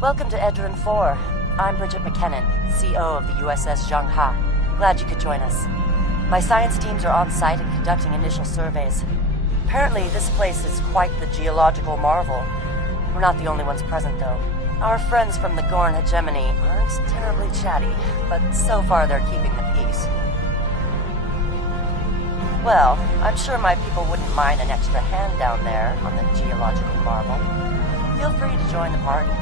Welcome to Edrin 4. I'm Bridget McKinnon, CO of the USS Zhangha. Glad you could join us. My science teams are on site and conducting initial surveys. Apparently, this place is quite the geological marvel. We're not the only ones present, though. Our friends from the Gorn hegemony aren't terribly chatty, but so far they're keeping the peace. Well, I'm sure my people wouldn't mind an extra hand down there on the geological marvel. Feel free to join the party.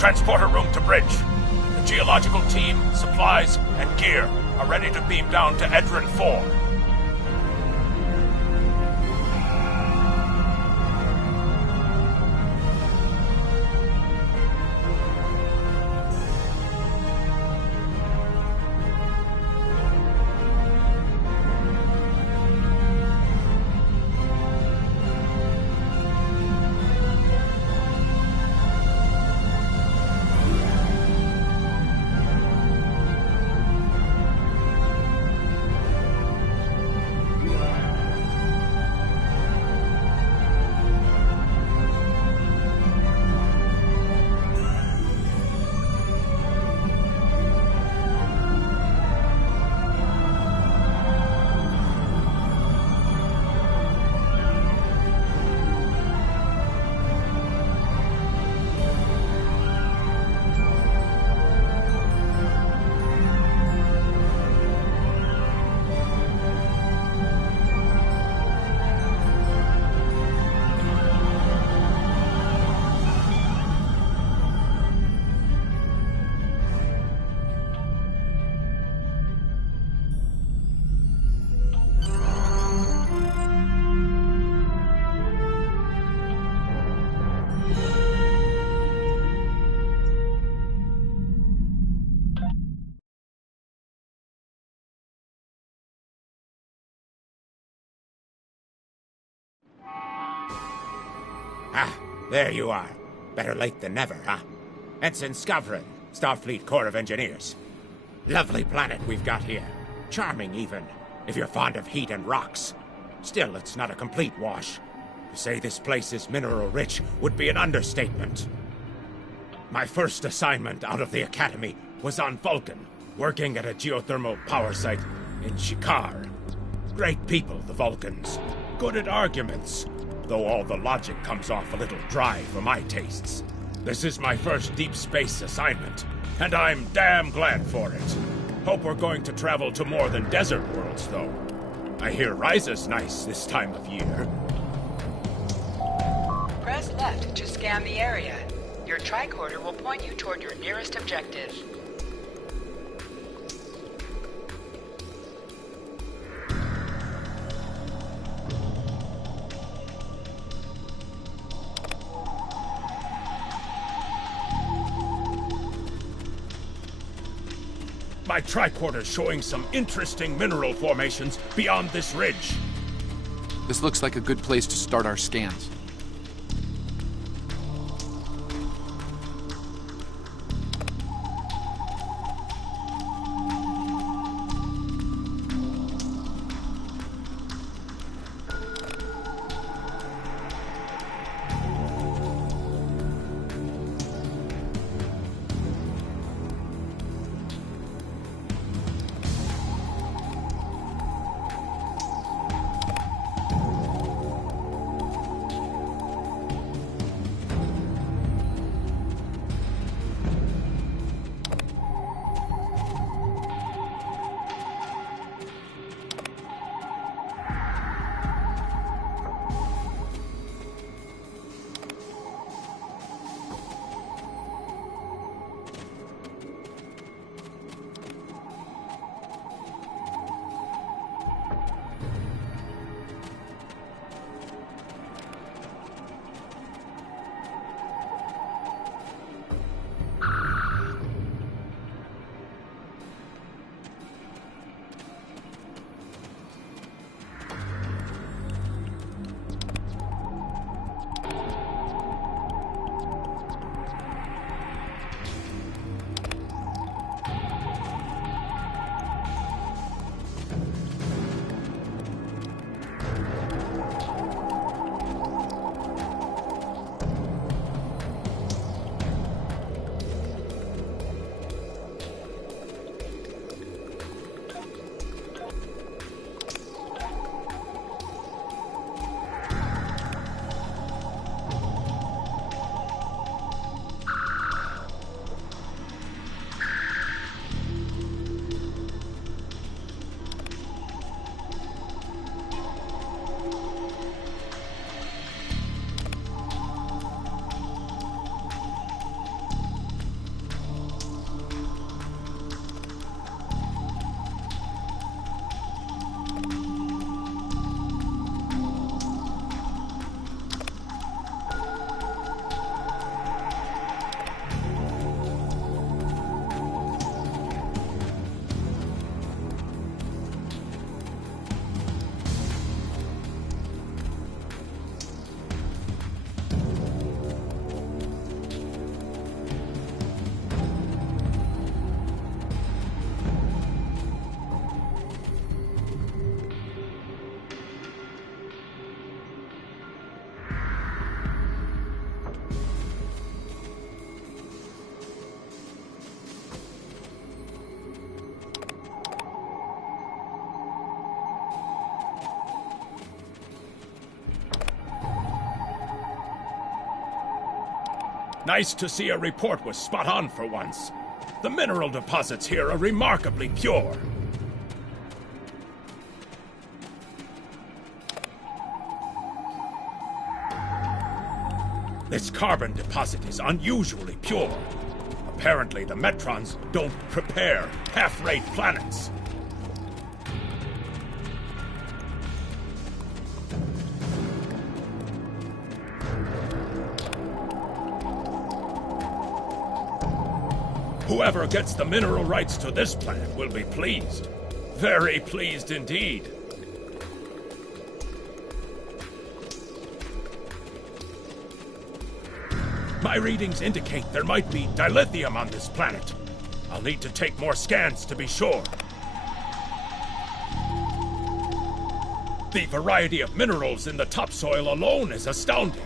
Transporter room to bridge. The geological team, supplies, and gear are ready to beam down to Edron 4. Ah, there you are. Better late than never, huh? Ensign Skavron, Starfleet Corps of Engineers. Lovely planet we've got here. Charming, even, if you're fond of heat and rocks. Still, it's not a complete wash. To say this place is mineral-rich would be an understatement. My first assignment out of the Academy was on Vulcan, working at a geothermal power site in Shikar. Great people, the Vulcans. Good at arguments, though all the logic comes off a little dry for my tastes. This is my first deep space assignment, and I'm damn glad for it. Hope we're going to travel to more than desert worlds, though. I hear Ryza's nice this time of year. Press left to scan the area. Your tricorder will point you toward your nearest objective. My tricorder's showing some interesting mineral formations beyond this ridge. This looks like a good place to start our scans. Nice to see a report was spot on for once. The mineral deposits here are remarkably pure. This carbon deposit is unusually pure. Apparently, the Metrons don't prepare half-rate planets. Whoever gets the mineral rights to this planet will be pleased. Very pleased indeed. My readings indicate there might be dilithium on this planet. I'll need to take more scans to be sure. The variety of minerals in the topsoil alone is astounding.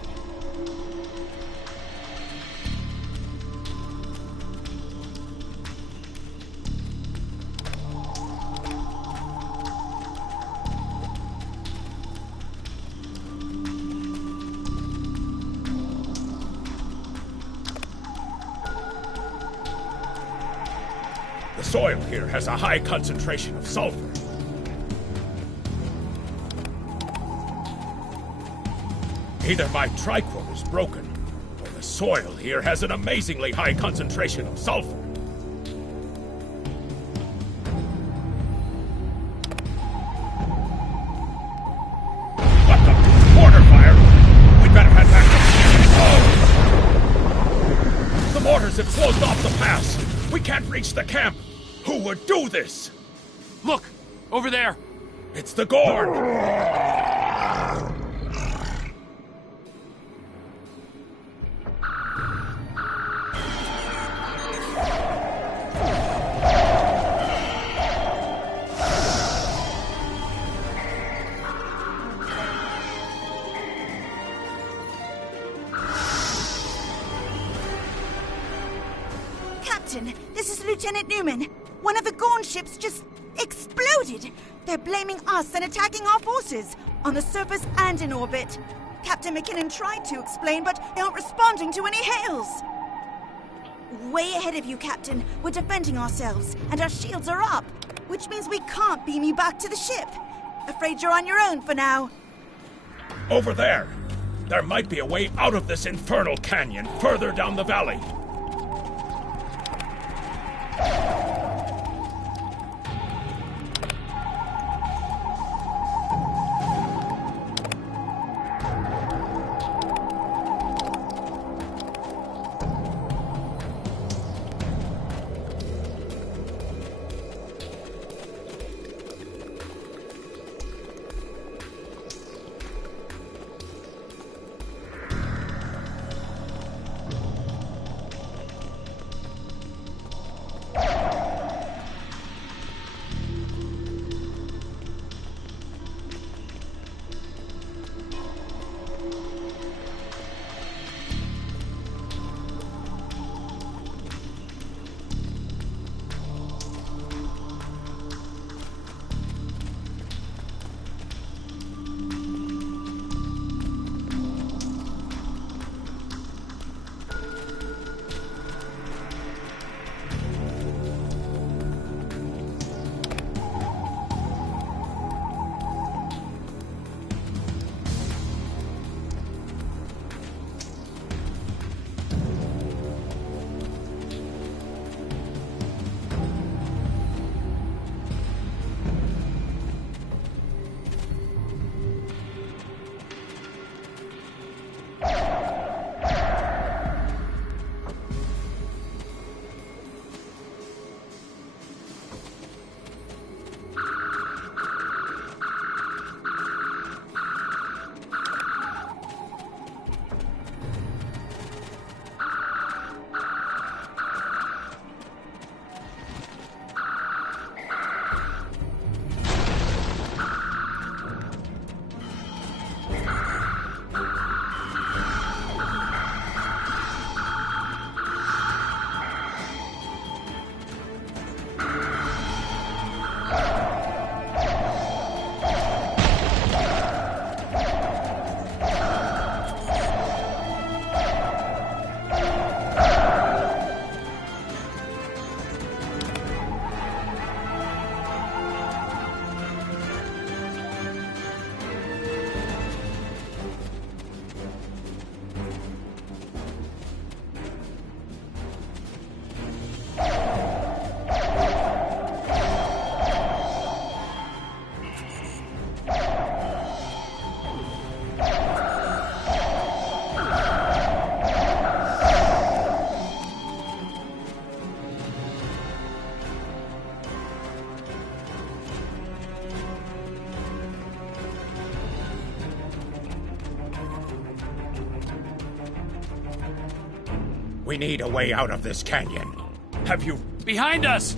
The soil here has a high concentration of sulfur. Either my tricorder is broken, or the soil here has an amazingly high concentration of sulfur. What the? Mortar fire! We'd better head back. Oh! The mortars have closed off the pass. We can't reach the camp. Who would do this? Look! Over there! It's the Gorn! Captain, this is Lieutenant Newman. One of the Gorn ships just exploded. They're blaming us and attacking our forces, on the surface and in orbit. Captain McKinnon tried to explain, but they aren't responding to any hails. Way ahead of you, Captain. We're defending ourselves, and our shields are up, which means we can't beam you back to the ship. Afraid you're on your own for now. Over there! There might be a way out of this infernal canyon further down the valley. We need a way out of this canyon. Have you... Behind us!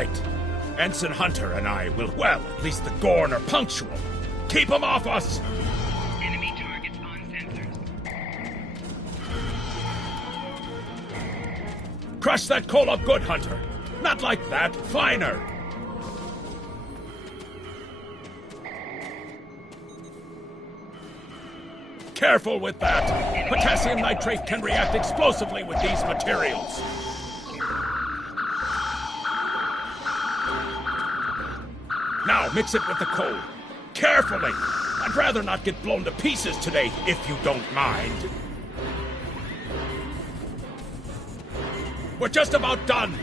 right. Ensign Hunter and I will, well, at least the Gorn are punctual. Keep them off us! Enemy targets on sensors. Crush that coal up good, Hunter. Not like that, finer. Careful with that. Potassium nitrate can react explosively with these materials. Now mix it with the coal. Carefully. I'd rather not get blown to pieces today, if you don't mind. We're just about done.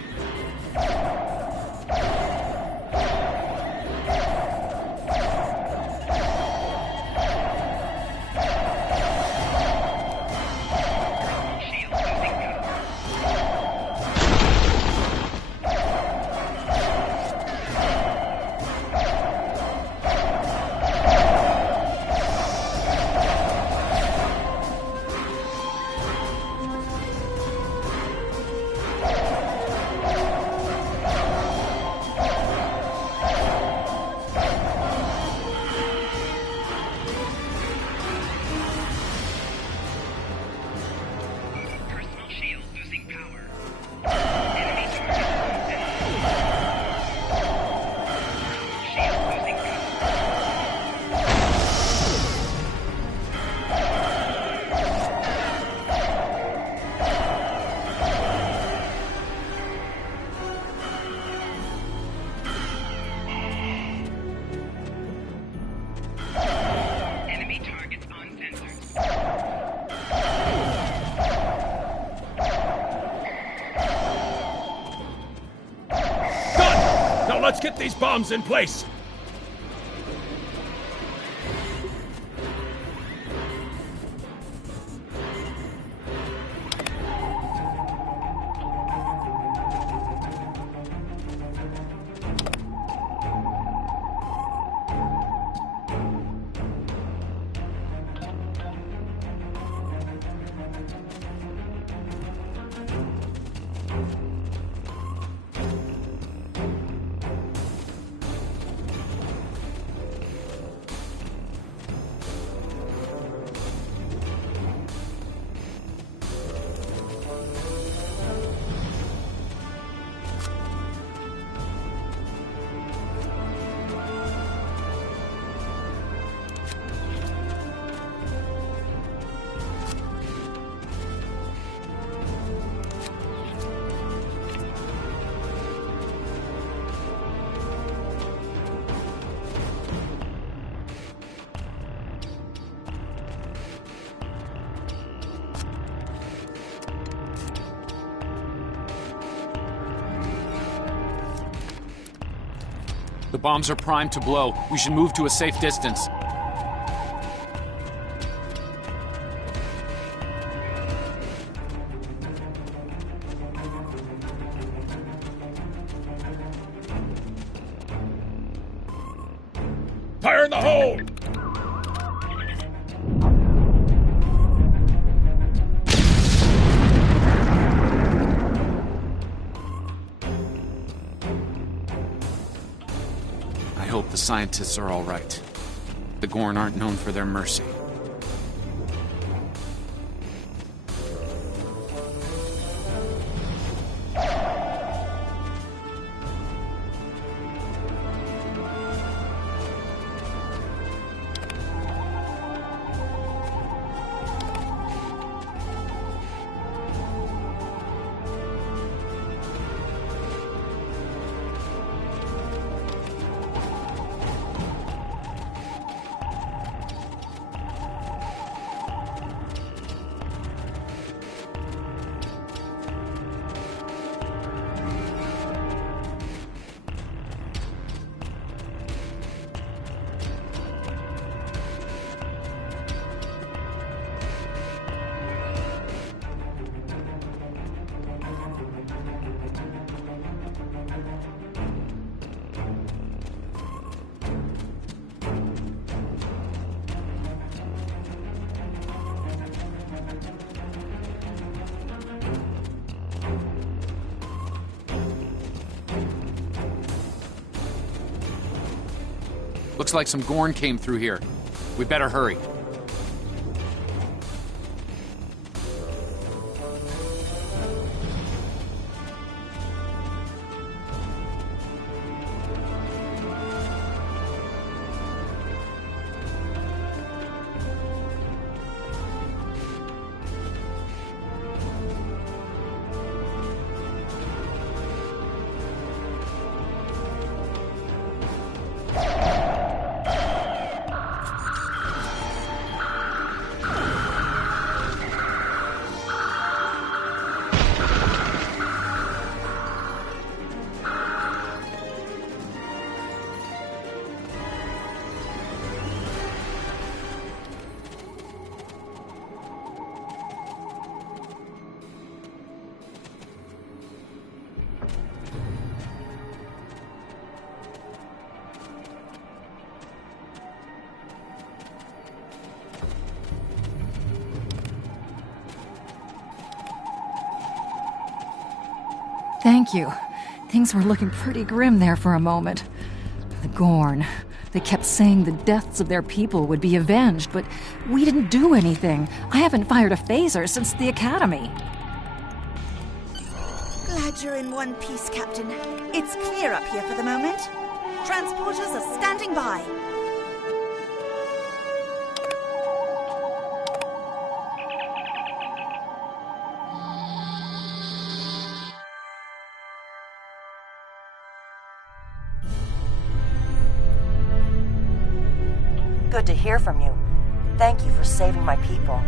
Let's get these bombs in place! The bombs are primed to blow. We should move to a safe distance. Fire in the hole! I hope the scientists are all right. The Gorn aren't known for their mercy. Looks like some Gorn came through here. We better hurry. Thank you. Things were looking pretty grim there for a moment. The Gorn. They kept saying the deaths of their people would be avenged, but we didn't do anything. I haven't fired a phaser since the Academy. Glad you're in one piece, Captain. It's clear up here for the moment. Transporters are standing by. Good to hear from you. Thank you for saving my people.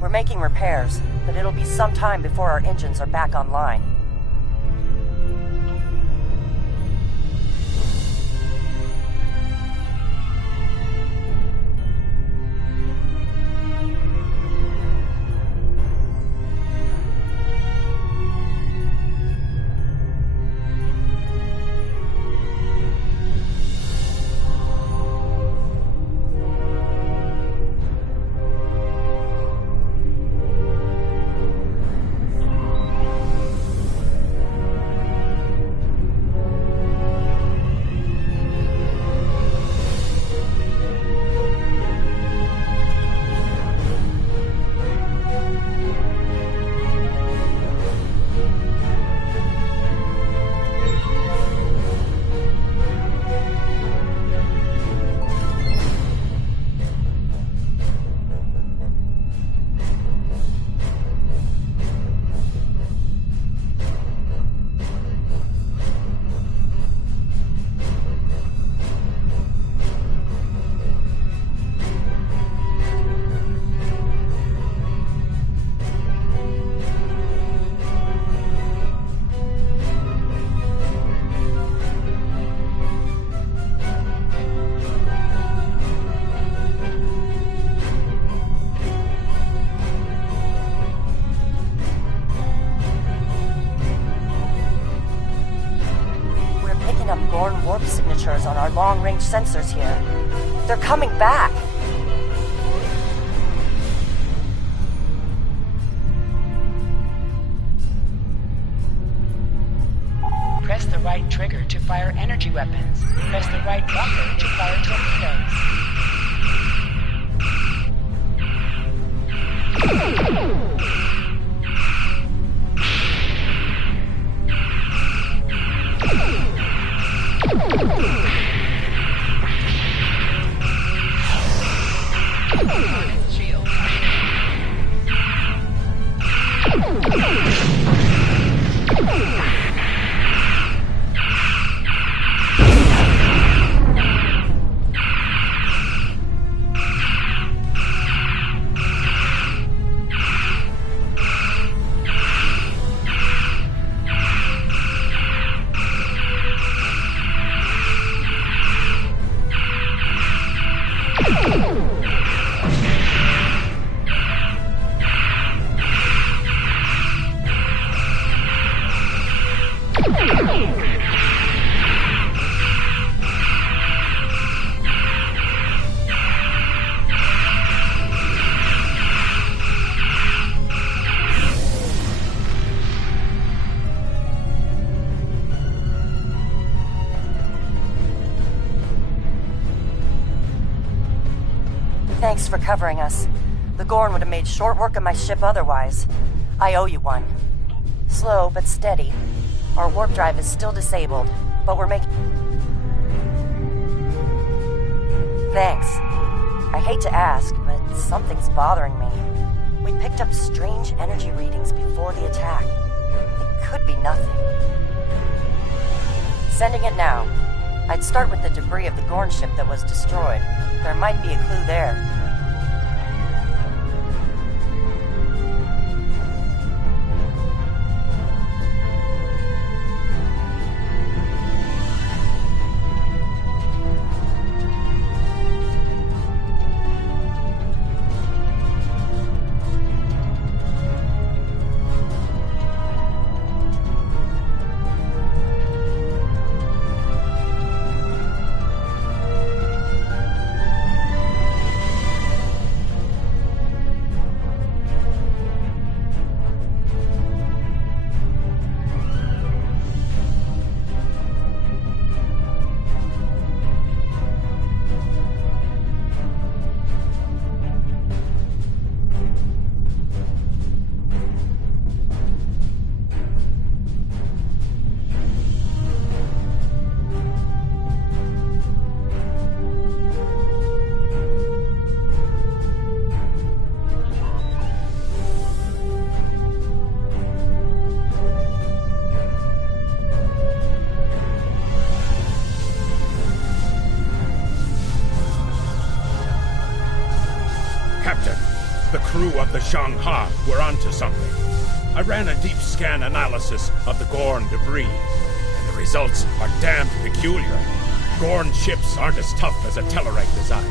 We're making repairs, but it'll be some time before our engines are back online. Gorn warp signatures on our long-range sensors here. They're coming back! Press the right trigger to fire energy weapons. Press the right bumper to fire torpedoes. Shield. Thanks for covering us. The Gorn would have made short work of my ship otherwise. I owe you one. Slow but steady. Our warp drive is still disabled, but we're making... Thanks. I hate to ask, but something's bothering me. We picked up strange energy readings before the attack. It could be nothing. Sending it now. I'd start with the debris of the Gorn ship that was destroyed. There might be a clue there. The crew of the Zhang Ha were onto something. I ran a deep scan analysis of the Gorn debris, and the results are damned peculiar. Gorn ships aren't as tough as a Tellarite design,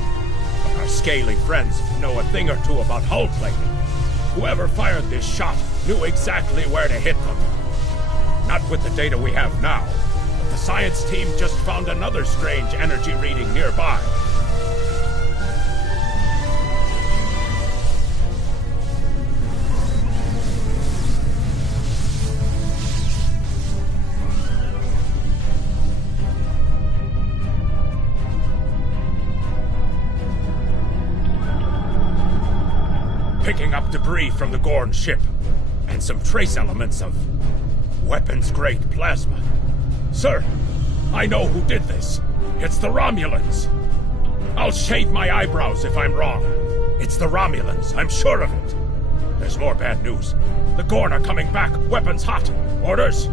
but our scaly friends know a thing or two about hull plating. Whoever fired this shot knew exactly where to hit them. Not with the data we have now, but the science team just found another strange energy reading nearby. Picking up debris from the Gorn ship, and some trace elements of weapons-grade plasma. Sir, I know who did this. It's the Romulans. I'll shave my eyebrows if I'm wrong. It's the Romulans, I'm sure of it. There's more bad news. The Gorn are coming back, weapons hot. Orders?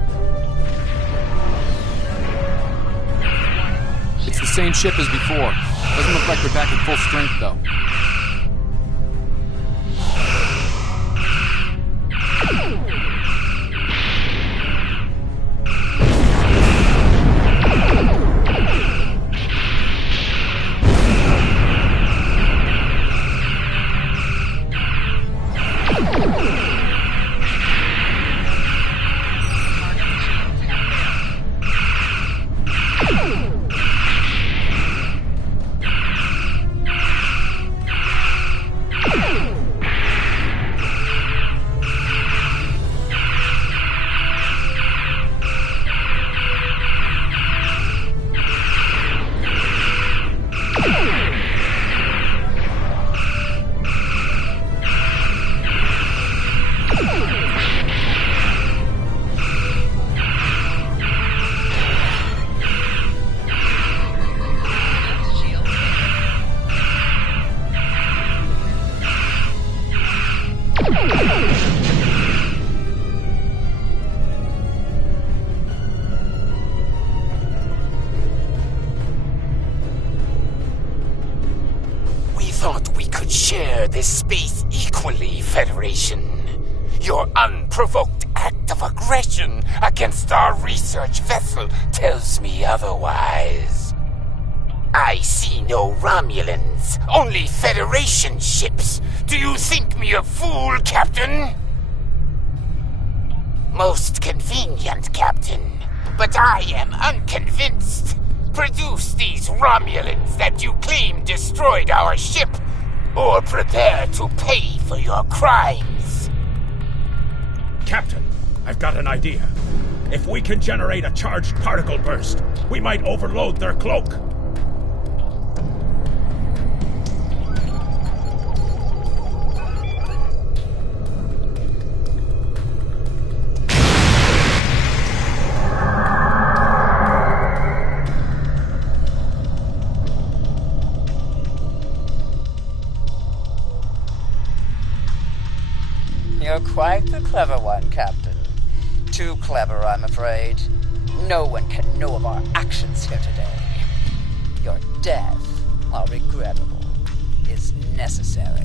It's the same ship as before. Doesn't look like they're back at full strength, though. This space equally, Federation. Your unprovoked act of aggression against our research vessel tells me otherwise. I see no Romulans, only Federation ships. Do you think me a fool, Captain? Most convenient, Captain, but I am unconvinced. Produce these Romulans that you claim destroyed our ship, or prepare to pay for your crimes. Captain, I've got an idea. If we can generate a charged particle burst, we might overload their cloak. You're quite the clever one, Captain. Too clever, I'm afraid. No one can know of our actions here today. Your death, while regrettable, is necessary.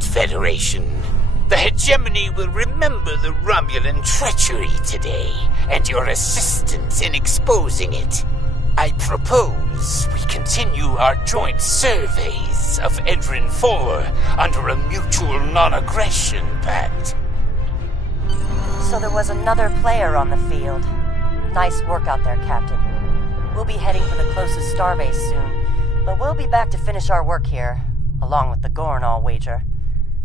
Federation. The hegemony will remember the Romulan treachery today, and your assistance in exposing it. I propose we continue our joint surveys of Edrin IV under a mutual non-aggression pact. So there was another player on the field. Nice work out there, Captain. We'll be heading for the closest starbase soon, but we'll be back to finish our work here, along with the Gorn, I'll wager.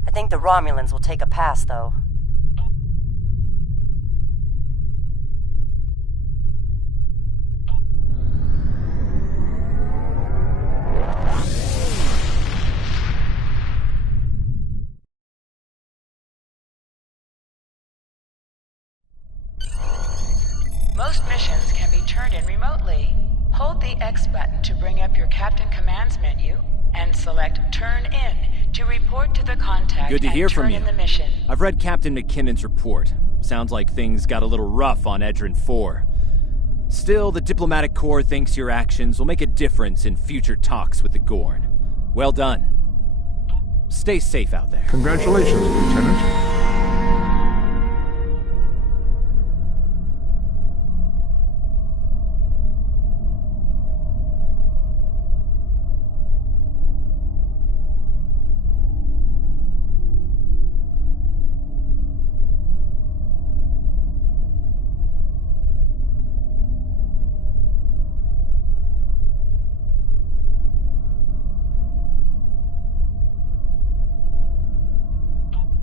I think the Romulans will take a pass, though. Most missions can be turned in remotely. Hold the X button to bring up your Captain Commands menu and select Turn In to report to the contact. Good to hear from you. In the mission. I've read Captain McKinnon's report. Sounds like things got a little rough on Edrin IV. Still, the Diplomatic Corps thinks your actions will make a difference in future talks with the Gorn. Well done. Stay safe out there. Congratulations, Lieutenant.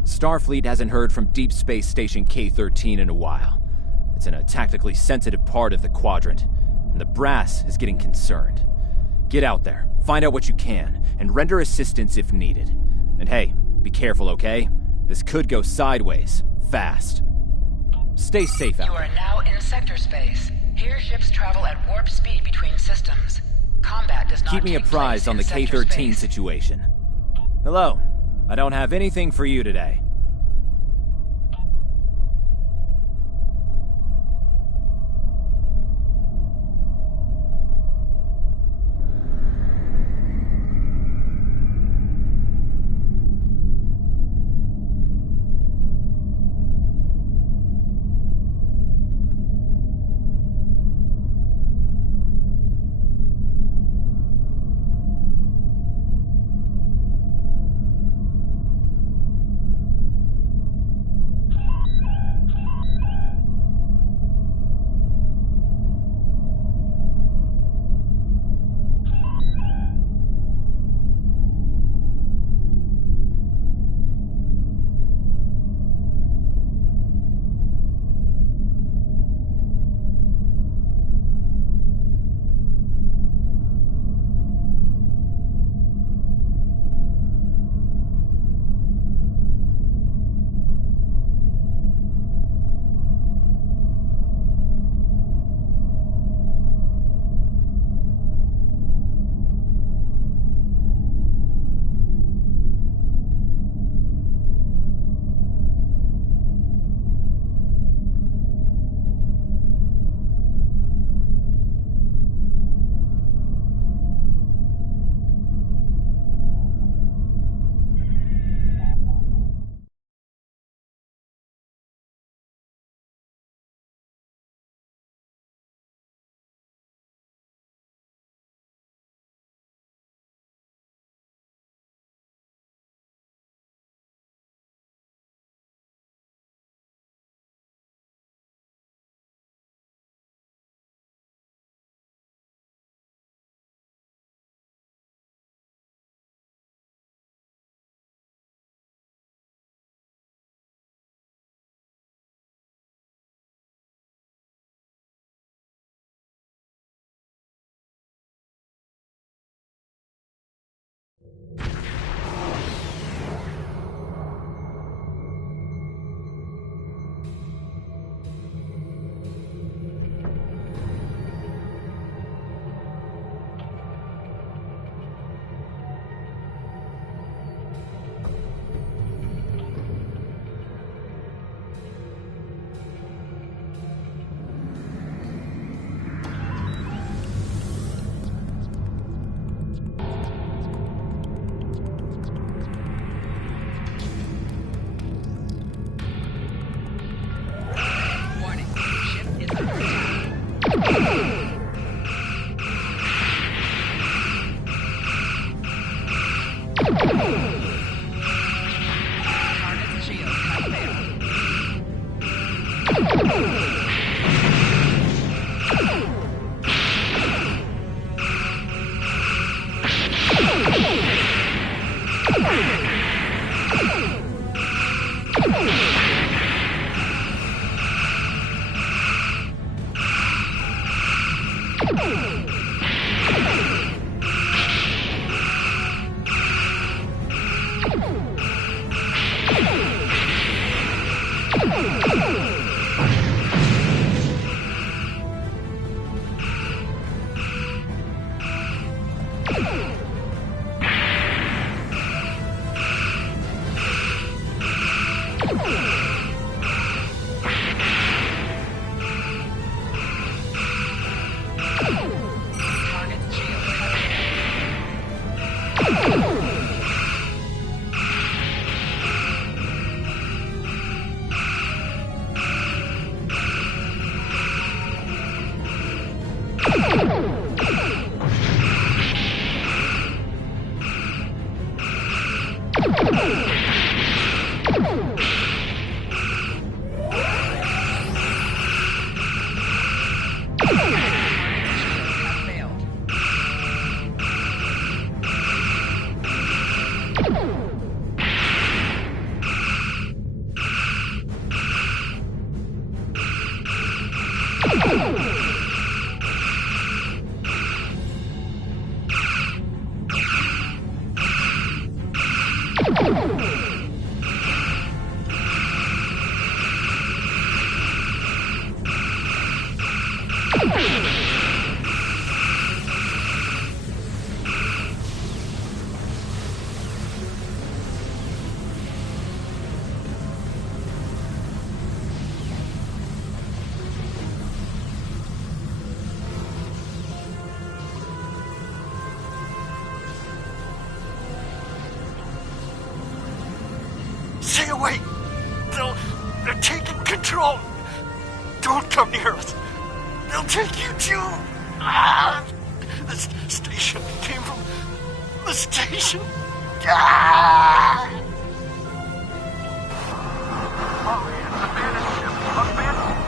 Starfleet hasn't heard from Deep Space Station K-13 in a while. It's in a tactically sensitive part of the quadrant, and the brass is getting concerned. Get out there, find out what you can, and render assistance if needed. And hey, be careful, okay? This could go sideways, fast. Stay safe out there. You are now in sector space. Here ships travel at warp speed between systems. Combat does not keep me apprised on the K-13 situation. Hello. I don't have anything for you today. Target's shield cut Stay away! They're taking control! Don't come near us! They'll take you too! Ah! This station came from the station! Ah! Molly, it's a bandit ship! A bandit!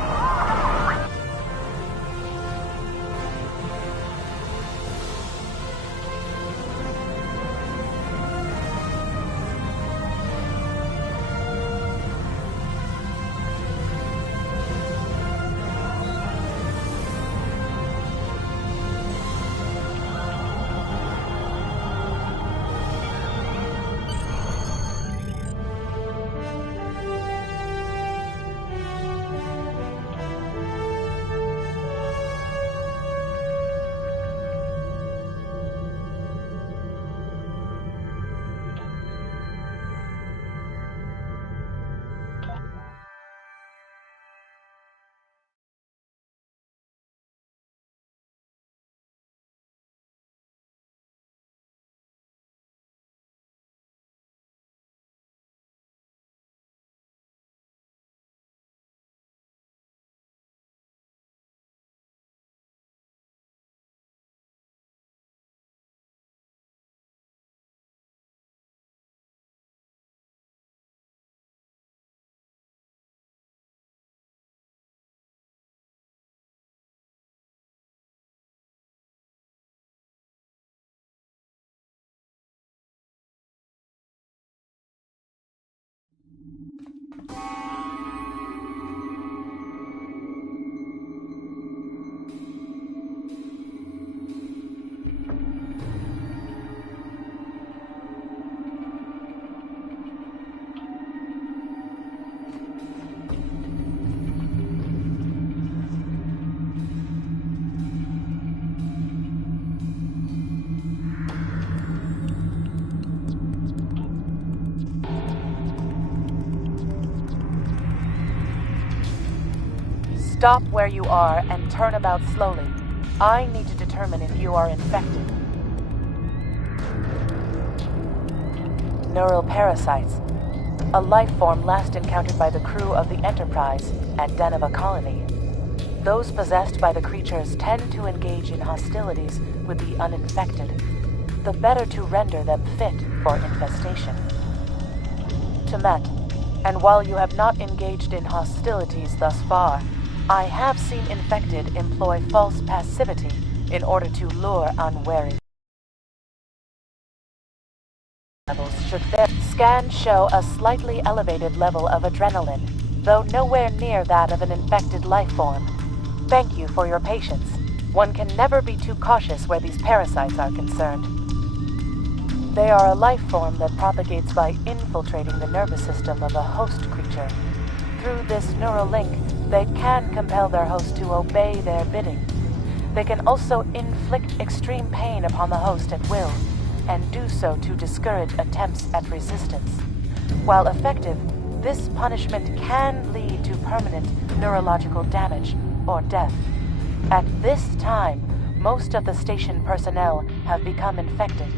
Stop where you are and turn about slowly. I need to determine if you are infected. Neural parasites. A life form last encountered by the crew of the Enterprise at Deneva Colony. Those possessed by the creatures tend to engage in hostilities with the uninfected, the better to render them fit for infestation. Temet, and while you have not engaged in hostilities thus far, I have seen infected employ false passivity in order to lure unwary levels. Should their scans show a slightly elevated level of adrenaline, though nowhere near that of an infected life form. Thank you for your patience. One can never be too cautious where these parasites are concerned. They are a life form that propagates by infiltrating the nervous system of a host creature. Through this neural link, they can compel their host to obey their bidding. They can also inflict extreme pain upon the host at will, and do so to discourage attempts at resistance. While effective, this punishment can lead to permanent neurological damage or death. At this time, most of the station personnel have become infected.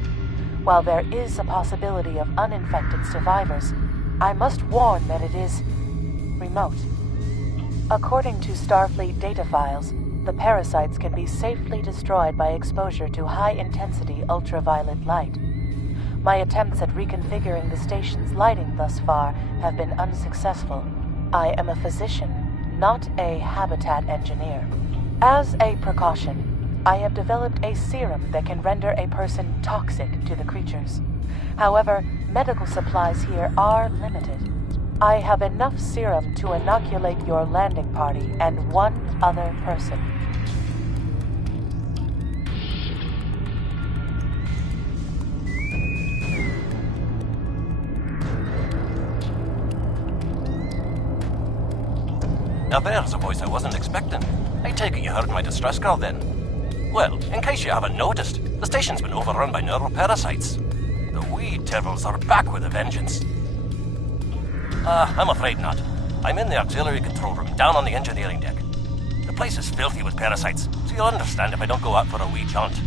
While there is a possibility of uninfected survivors, I must warn that it is remote. According to Starfleet data files, the parasites can be safely destroyed by exposure to high-intensity ultraviolet light. My attempts at reconfiguring the station's lighting thus far have been unsuccessful. I am a physician, not a habitat engineer. As a precaution, I have developed a serum that can render a person toxic to the creatures. However, medical supplies here are limited. I have enough serum to inoculate your landing party and one other person. Now there's a voice I wasn't expecting. I take it you heard my distress call then. Well, in case you haven't noticed, the station's been overrun by neuroparasites. The wee devils are back with a vengeance. I'm afraid not. I'm in the auxiliary control room, down on the engineering deck. The place is filthy with parasites, so you'll understand if I don't go out for a wee jaunt.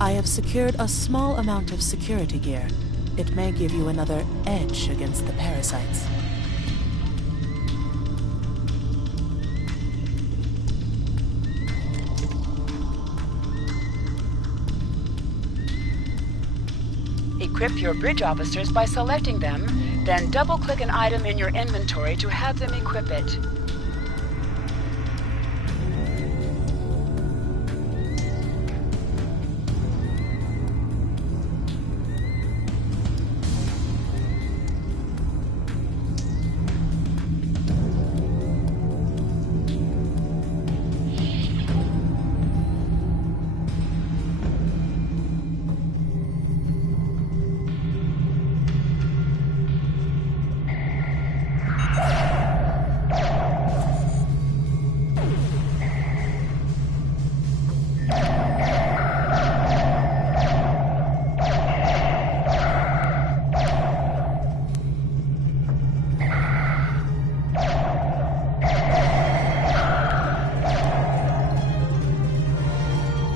I have secured a small amount of security gear. It may give you another edge against the parasites. Equip your bridge officers by selecting them, then double-click an item in your inventory to have them equip it.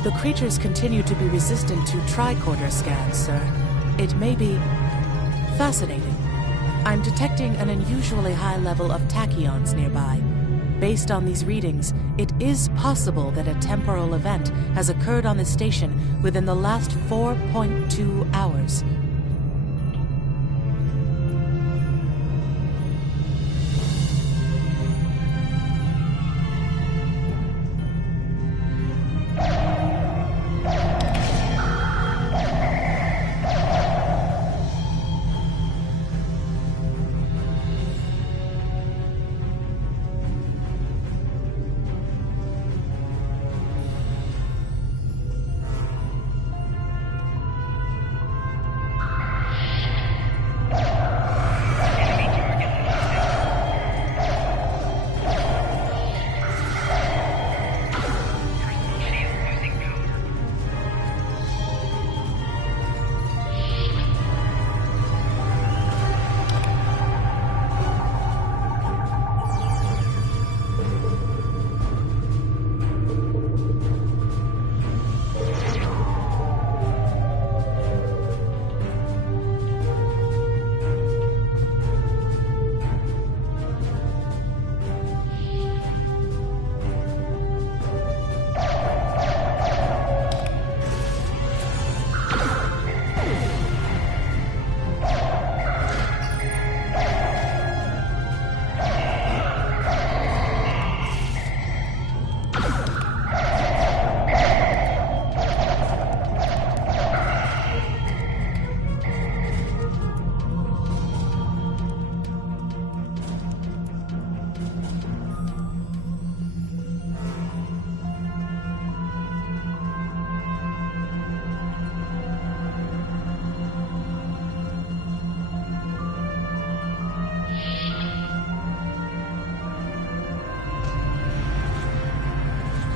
The creatures continue to be resistant to tricorder scans, sir. It may be fascinating. I'm detecting an unusually high level of tachyons nearby. Based on these readings, it is possible that a temporal event has occurred on the station within the last 4.2 hours.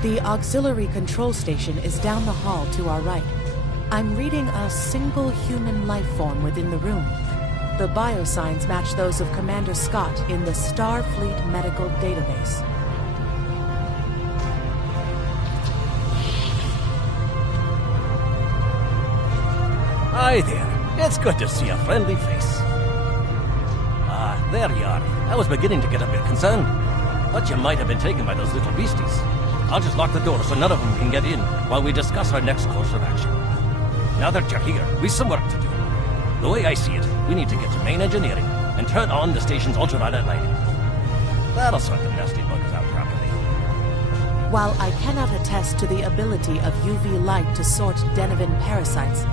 The auxiliary control station is down the hall to our right. I'm reading a single human life form within the room. The biosigns match those of Commander Scott in the Starfleet Medical Database. Hi there. It's good to see a friendly face. Ah, there you are. I was beginning to get a bit concerned. Thought you might have been taken by those little beasties. I'll just lock the door so none of them can get in while we discuss our next course of action. Now that you're here, we've some work to do. The way I see it, we need to get to main engineering and turn on the station's ultraviolet lighting. That'll sort the nasty bugs out properly. While I cannot attest to the ability of UV light to sort Deniven parasites,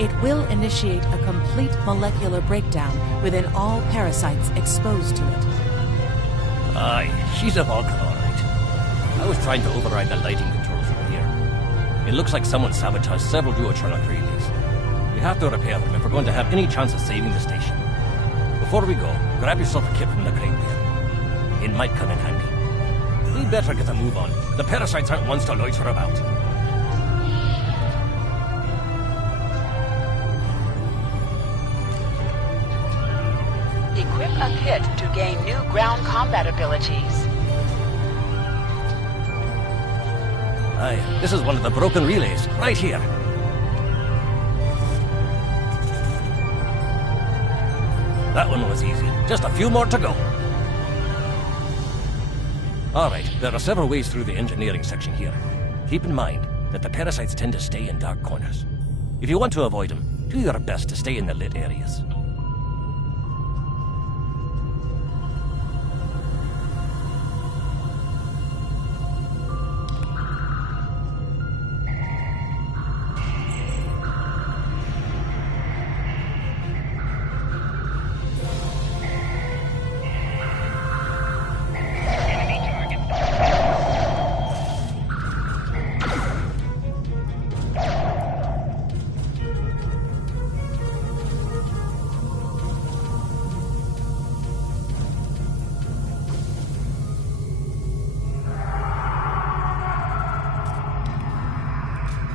it will initiate a complete molecular breakdown within all parasites exposed to it. Aye, she's a Vulcan, all right. I was trying to override the lighting controls from here. It looks like someone sabotaged several duotronic relays. We have to repair them if we're going to have any chance of saving the station. Before we go, grab yourself a kit from the crate there. It might come in handy. We'd better get a move on. The parasites aren't ones to loiter about. Equip a kit to gain new ground combat abilities. Aye, this is one of the broken relays, right here. That one was easy. Just a few more to go. Alright, there are several ways through the engineering section here. Keep in mind that the parasites tend to stay in dark corners. If you want to avoid them, do your best to stay in the lit areas.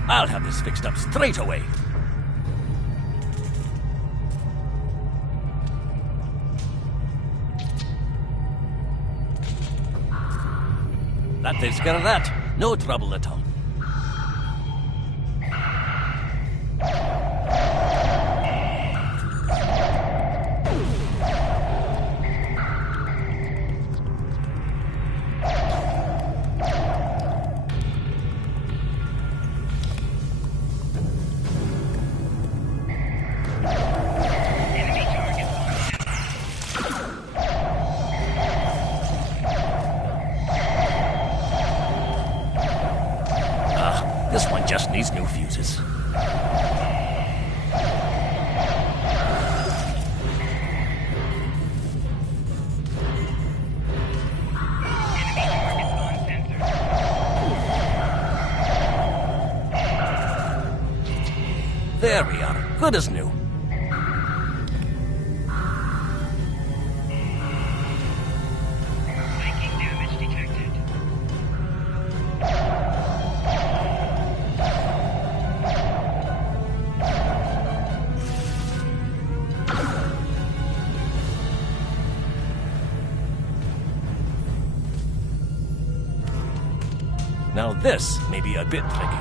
I'll have this fixed up straight away. That takes care of that. No trouble at all. This one just needs new fuses. There we are. Good as new. Now this may be a bit tricky.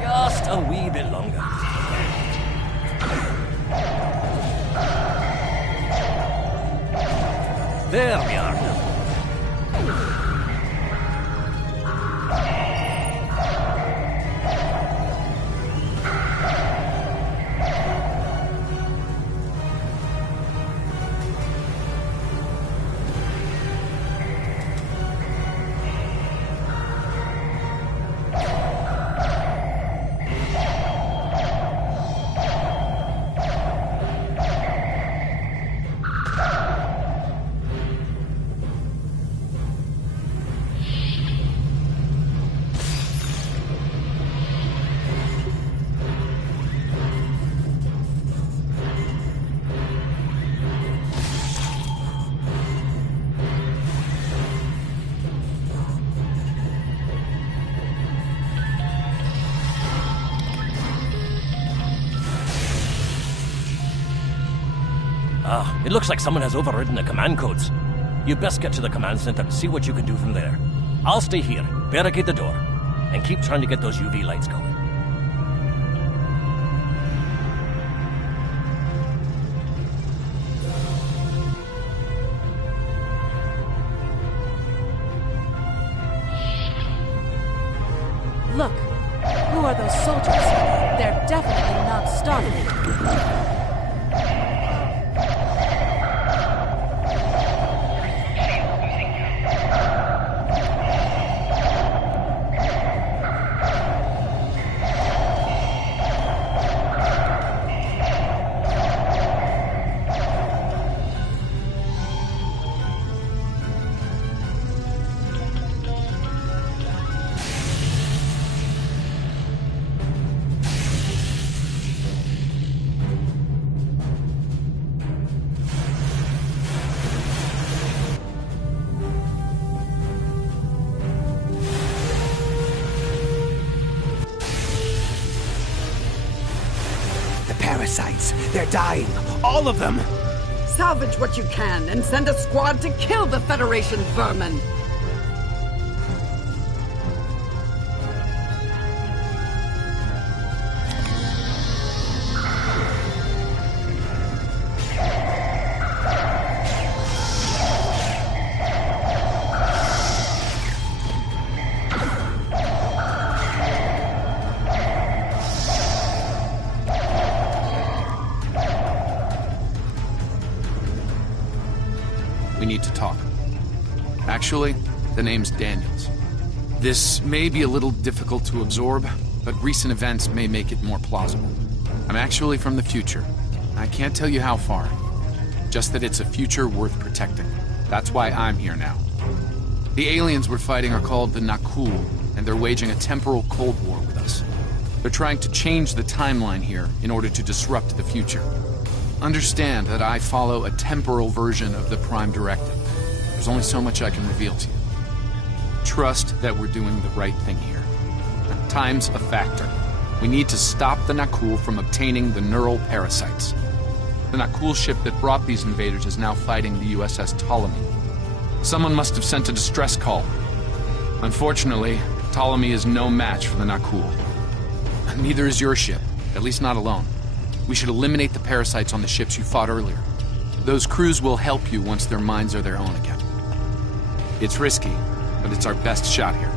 Just a wee bit longer. There we are now. It looks like someone has overridden the command codes. You best get to the command center and see what you can do from there. I'll stay here, barricade the door, and keep trying to get those UV lights going. Look, who are those soldiers? They're definitely not Starfleet. Parasites. They're dying. All of them. Salvage what you can and send a squad to kill the Federation vermin. We need to talk. Actually, the name's Daniels. This may be a little difficult to absorb, but recent events may make it more plausible. I'm actually from the future. I can't tell you how far. Just that it's a future worth protecting. That's why I'm here now. The aliens we're fighting are called the Nakul, and they're waging a temporal Cold War with us. They're trying to change the timeline here in order to disrupt the future. Understand that I follow a temporal version of the Prime Directive. There's only so much I can reveal to you. Trust that we're doing the right thing here. Time's a factor. We need to stop the Nakul from obtaining the neural parasites. The Nakul ship that brought these invaders is now fighting the USS Ptolemy. Someone must have sent a distress call. Unfortunately, Ptolemy is no match for the Nakul. Neither is your ship, at least not alone. We should eliminate the parasites on the ships you fought earlier. Those crews will help you once their minds are their own again. It's risky, but it's our best shot here.